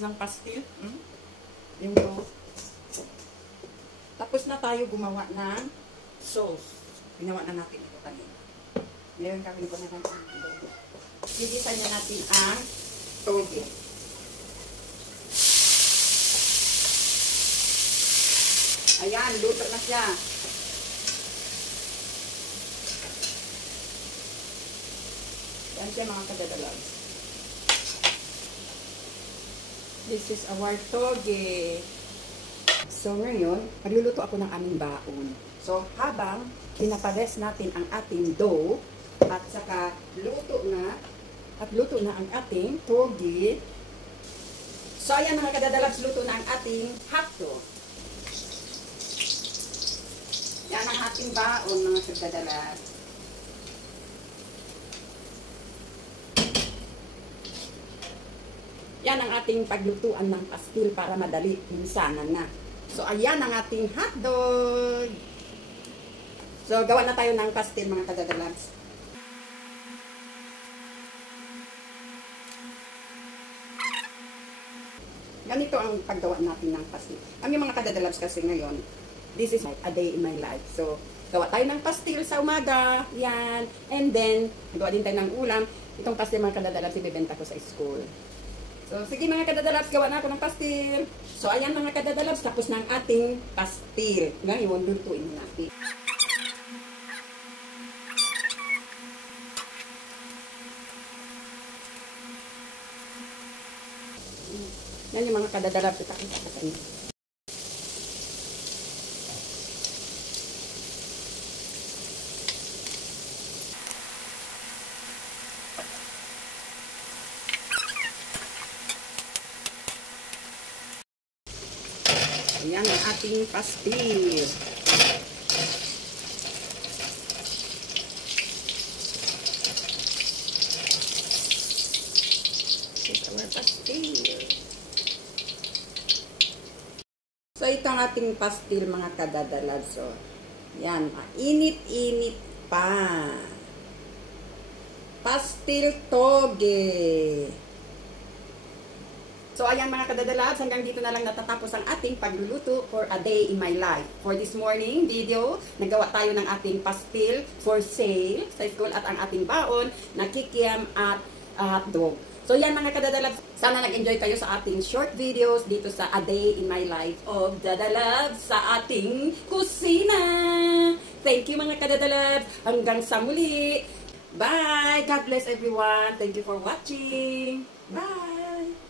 ng pastil. Yung dough. Tapos na tayo gumawa ng sauce. Ginawa na natin ito kanina. Ngayon kami ko na ng dough. Gigisan na natin ang toge. Ayan, luto na siya. Yan siya mga kadadalags. This is our toge. So ngayon, magluluto ako ng aming baon. So habang pinapares natin ang ating dough at saka luto na ang ating toge. So ayan mga kadadalags, luto na ang ating hotdog. Yan ang ating baon mga kadadalags. Yan ang ating paglutuan ng pastil para madali minsanan na. So, ayan ang ating hotdog. So, gawa na tayo ng pastil mga kadadalags. Ganito ang paggawa natin ng pastil. Ang mga kadadalags kasi ngayon, this is like a day in my life. So, gawa tayo ng pastil sa umaga. Yan. And then, gawa din tayo ng ulam. Itong pastil mga kadadalags, ibibenta ko sa school. So, sige mga kadadalabs, gawa na ako ng pastil. So, ayan mga kadadalabs, tapos na ang ating pastil. Ngayon, lutuin natin. Yan yung mga kadadalabs, itakita ko sa inyo. Ayan ang ating pastil. This is our pastil. So, ito ang ating pastil mga kadadalab. So, yan. Init-init pa. Pastil toge. So, ayan mga kadadalabs, hanggang dito na lang natatapos ang ating pagluluto for a day in my life. For this morning video, nagawa tayo ng ating pastil for sale sa school at ang ating baon na kikiam at hotdog. So, yan mga kadadalabs, sana nag-enjoy kayo sa ating short videos dito sa a day in my life of dadalabs sa ating kusina. Thank you mga kadadalabs. Hanggang sa muli. Bye! God bless everyone. Thank you for watching. Bye!